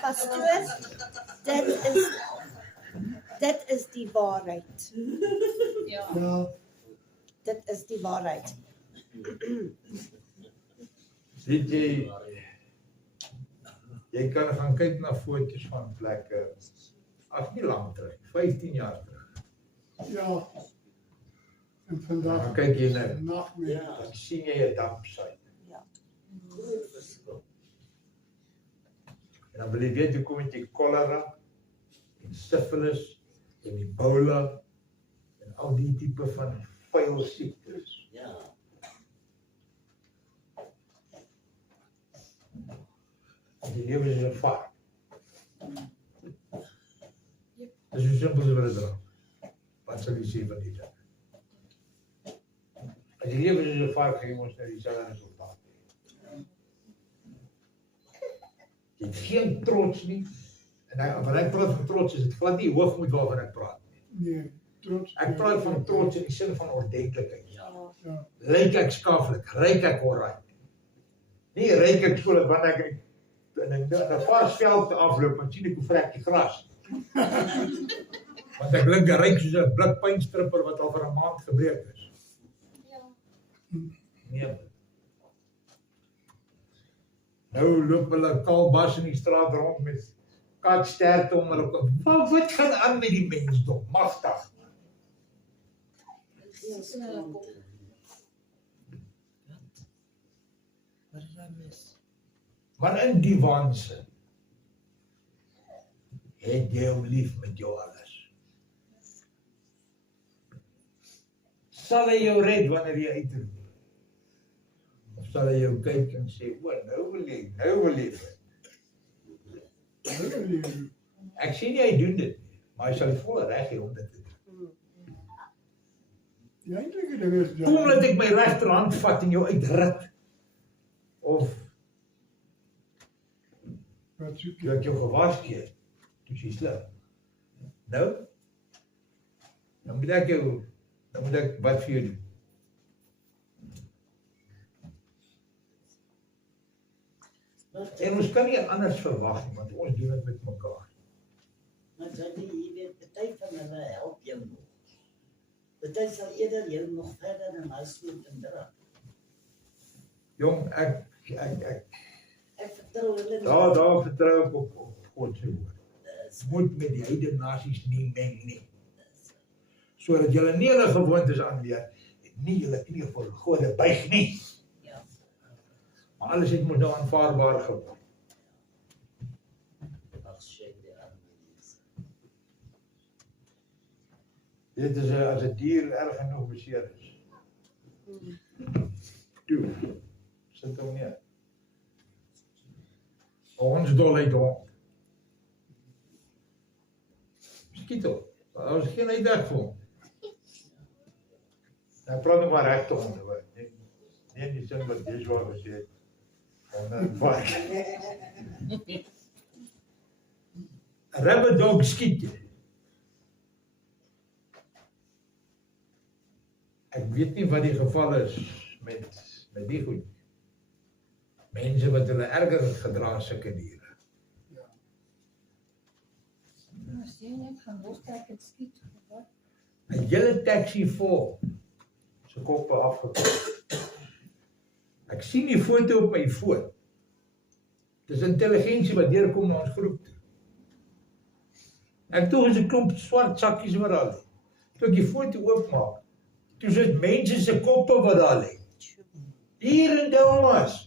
pastoor, dit is die waarheid. Ja. Ja, Dit is die waarheid. Weet jy kan gaan kyk na foto's van plekke, ag nie lank terug, 15 jaar terug. ja. En Dan vandaag kyk jy nou, nachtmerrie. Ja, dan sien jy 'n dampsuit. groot verschil. En dan wil jy weet hoe kom jy cholera en syphilis en Ebola en al die tipe van vuil siektes. Ja, En die lewe is 'n vark. Dis so simpel as wat dit is. Wat sal jy sê van die ding? As die lewe is 'n vark, gaan jy mos nou dieselfde resultaat hê. Jy het geen trots nie. En wanneer ek praat van trots, is dit glad nie hoogmoed waarvan ek praat nie. Nee, trots. Ek praat van trots in die sin van ordentlikheid. Ja. Lyk ek skaaflik, ryk ek alright. Nie ryk ek so dat wanneer ek in 'n vars veld afloop en sien ek hoe vrek die gras. Want ek klink ryk soos 'n blik pynstripper wat al vir 'n maand gebreek is. Nee. Nou loop hulle kaalbas in die straat rond met katsterte om hulle kop. Wat gaan aan met die mensdom? Magtig. geen schaamte. Wat is daar mis? Maar in die waansin het jy hom lief met jou alles. Sal hy jou red wanneer jy uitroep? Of sal hy jou kyk en sê, o, nou wil jy. Ek sien jy doen dit nie, maar hy sal die volle reg hê om dit te doen. Die eindelike ding is Kom dat ek my regterhand vat en jou uitrit. Of wat soek toe jy? ek jou gewaarsku het, toe jy slim. Nou, dan moet ek wat vir jou doen. En ons kan nie anders verwag nie, want ons doen dit met mekaar. Maar jy weet, party van hulle help jou nog. Party sal eerder jou nog verder in huis sleep en dra. Jong, ek Ek vertrou hulle nie. daar vertrou ek op God se woord. Dis- Moet met die heidene nasies nie meng nie. Sodat julle nie hulle gewoontes aanleer en nie julle knie voor gode buig nie. Ja. Maar alles het moet nou aanvaarbaar geword. Ag, shame die arme mense. Dit is as 'n dier erg genoeg beseer is. Toe, sit hom neer. Ons dol uit hom. Skiet hom. Daar is geen uitweg vir hom. Ek praat nog maar regte honde, hoor. Nie die sin wat dis waar gesê het. En wat? 'n Rabid dog skiet jy. Ek weet nie wat die geval is met die goed. Mense wat hulle erger gedra as sulke diere. As jy net gaan lostrek en skiet, of wat? 'n Hele taxi vol se koppe afgekap. Ek sien die foto op my foon. Dis intelligensie wat deurkom na ons groep toe. Ek toe is 'n klomp swart sakkies wat daar lê. Toe ek die foto oopmaak, toe is dit mense se koppe wat daar lê. Hier in Delmas.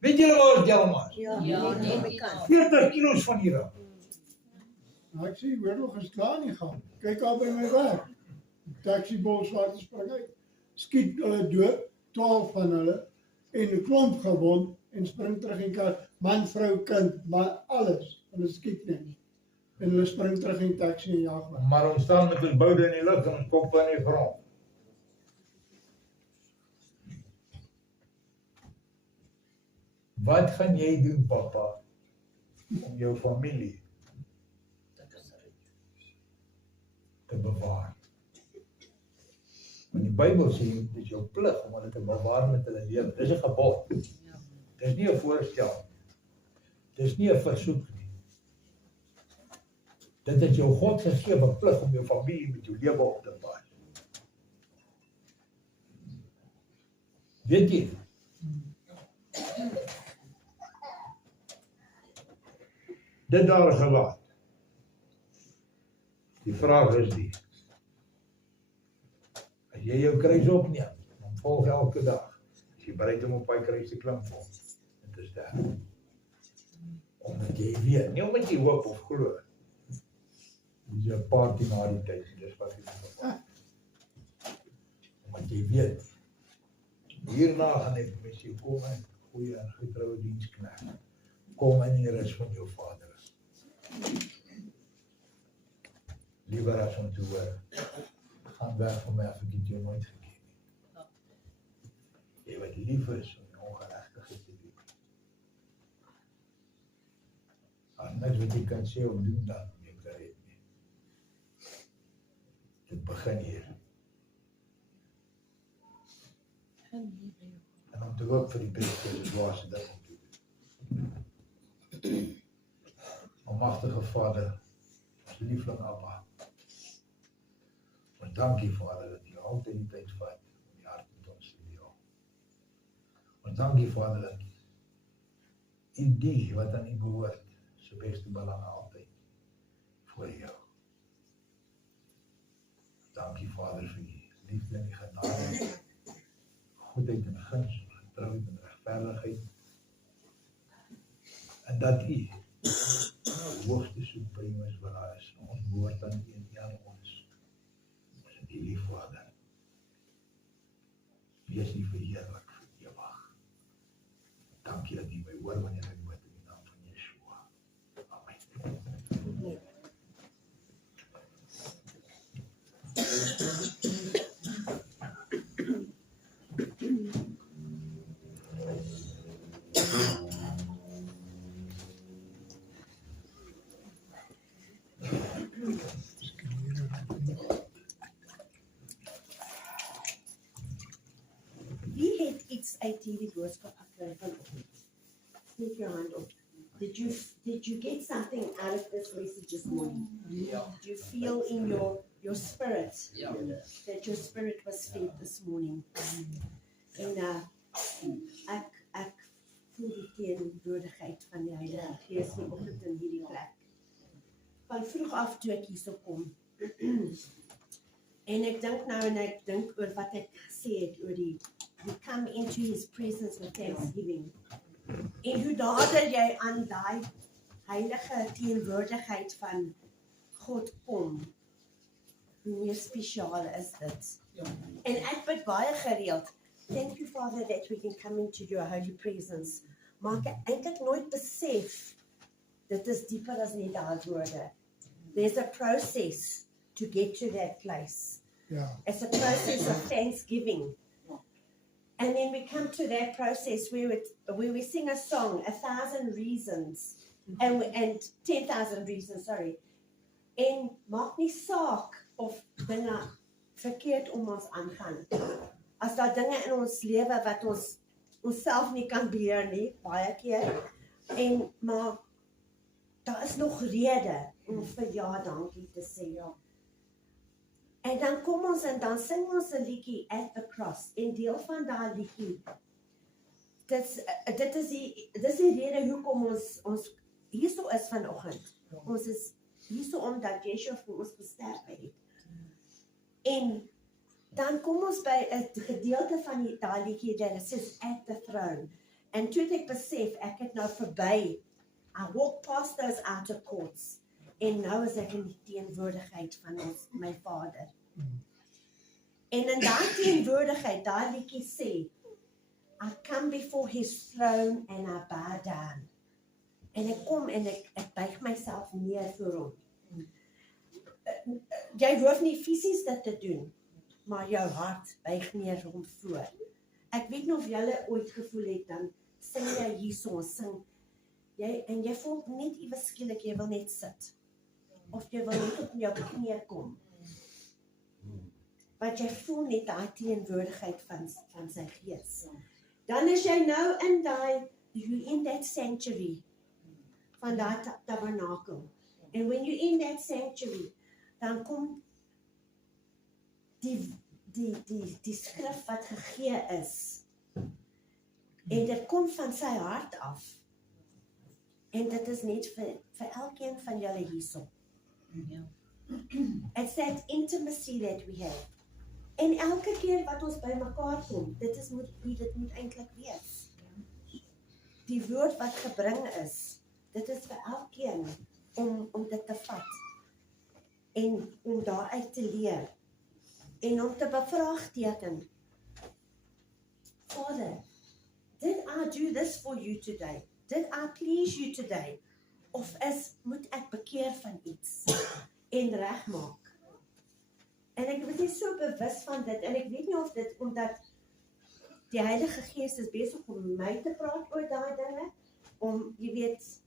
Weet julle waar is Delmas? Ja, Ja, nee, nee, bekend. 40 kilos van hier af. Nou, ek sê die oorlog is klaar nie gaan. Kyk al by my werk. Taxibol swart spring uit. Skiet hulle dood, 12 van hulle en 'n klomp gewond en spring terug in kar. Man, vrou, kind, maar alles. Hulle skiet net. En hulle spring terug in taxi en jaag weg. Maar ons staan met ons boude in die lug en ons koppe in die grond. Wat gaan jy doen, papa, om jou familie te bewaar? Want die Bybel sê, dit is jou plig om hulle te bewaar met hulle lewe. Dis 'n gebod. Dis nie 'n voorstel. Dis nie 'n versoek nie. Dit is jou God gegewe plig om jou familie met jou lewe op te pas. Weet jy? Dit daar gelaat. Die vraag is die. As jy jou kruis opneem, dan volg elke dag. As jy bereid om op die kruis te klim vol, dit is daar. Omdat jy weet, nie omdat jy hoop of glo. Dis 'n party na die tyd, dis wat jy moet. Omdat jy weet, hierna gaan ek met jou kom en goeie en getroue diensknegt. Kom in die rus van jou Vader. Liewer as om te hoor, gaan weg van my af, ek het jou nooit geken nie. Jy wat lief is om die ongeregtigheid te doen. As niks wat jy kan sê of doen dan, jy kan red nie. Dit begin hier. En om te hoop vir die beste is die dwaasste ding om te doen. Almagtige Vader, ons liefling Abba, ons dankie Vader dat jy altyd die tyd vat om die hart met ons te deel. Ons dankie Vader dat u die wat aan u behoort, sy beste belange altyd voor jou. Dankie Vader vir die liefde en die genade, goedheid en guns, getrouheid en regverdigheid. En dat u die hoogste supremes wat daar is, ons behoort aan u en u aan ons. Ons het u lief Vader. Wees nie verheerlik vir ewig. Dankie dat u my hoor wanneer ek bid in die naam van Yeshua. Amen. Wie het iets uit hierdie boodskap gekry vanoggend? Steek jou hand op. Did you get something out of this message this morning? Yeah. Did you feel in your spirit that your spirit was fed this morning? En ek voel die teenwoordigheid van die Heilige Gees vanoggend in hierdie plek. Van vroeg af toe ek hierso kom. En ek dink nou en ek dink oor wat ek gesê het oor die we come into his presence with thanksgiving. En hoe dader jy aan daai heilige teenwoordigheid van God kom, hoe meer spesiaal is dit. En ek bid baie gereeld, thank you Father that we can come into your holy presence. Maar ek eintlik nooit besef, dit is dieper as net daai woorde. There's a process to get to that place. Ja. It's a process of thanksgiving. And then we come to that process where we sing a song, 1,000 reasons, and 10,000 reasons, sorry. En maak nie saak of dinge verkeerd om ons aangaan. As daar dinge in ons lewe wat ons onsself nie kan beheer nie, baie keer, maar daar is nog rede om vir ja dankie te sê. Ja. En dan kom ons en dan sing ons 'n liedjie at the cross. En deel van daai liedjie, dit is die rede hoekom ons hierso is vanoggend. Ons is hierso omdat Yeshua vir ons gesterf het. En dan kom ons by 'n gedeelte van daai liedjie dat dit sê at the throne. En toe het ek besef, ek het nou verby. I walk past those outer courts. En nou is ek in die teenwoordigheid van my Vader. En in daai teenwoordigheid, daai liedjie sê, I come before his throne and I bow down. En ek kom en ek buig myself neer voor hom. Jy hoef nie fisies dit te doen, maar jou hart buig neer hom voor. Ek weet nog of julle ooit gevoel het, dan sing jy hierso, sing, en jy voel net iewes skielik, jy wil net sit. Of jy wil net op jou knie kom. Want jy voel net daai teenwoordigheid van sy gees. Dan is jy nou in that sanctuary van daai tabernakel. And when you're in that sanctuary, dan kom die skrif wat gegee is. En dit kom van sy hart af. En dit is net vir elkeen van julle hierso. It's that intimacy that we have. En elke keer wat ons by mekaar kom, dit moet eintlik wees. Die woord wat gebring is, dit is vir elkeen om dit te vat. En om daaruit te leer. En om te bevraagteken. Father, did I do this for you today? Did I please you today? Of moet ek bekeer van iets en regmaak? En ek was net so bewus van dit, en ek weet nie of dit, omdat die Heilige Gees is besig om my te praat oor daai dinge, om, jy weet,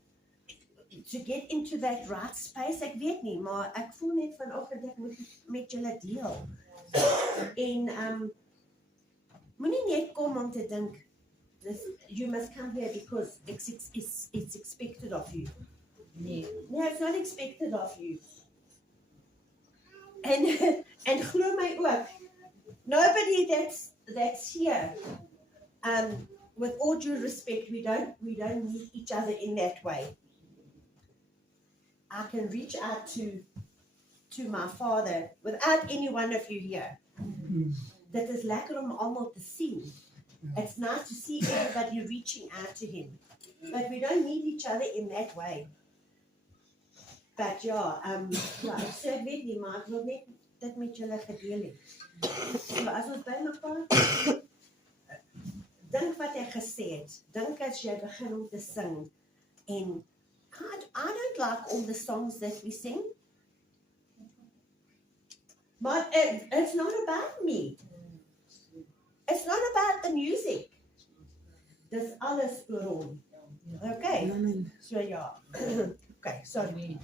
to get into that right space, ek weet nie, maar ek voel net vanoggend ek moet met julle deel. En, moenie net kom om te dink, you must come here because it's expected of you. No, it's not expected of you. En glo my ook, nobody that's here, with all due respect, we don't need each other in that way. I can reach out to my Father without any one of you here. Dit is lekker om almal te sien. It's nice to see everybody reaching out to him. But we don't need each other in that way. But ja, so ek weet nie, maar ek wil net dit met julle gedeel het. So as ons by mekaar dink wat ek gesê het, dink as jy begin om te sing, en I don't like all the songs that we sing, but it's not about me. It's not about the music. Dis alles oor hom. Okay, so ja. Okay, sorry.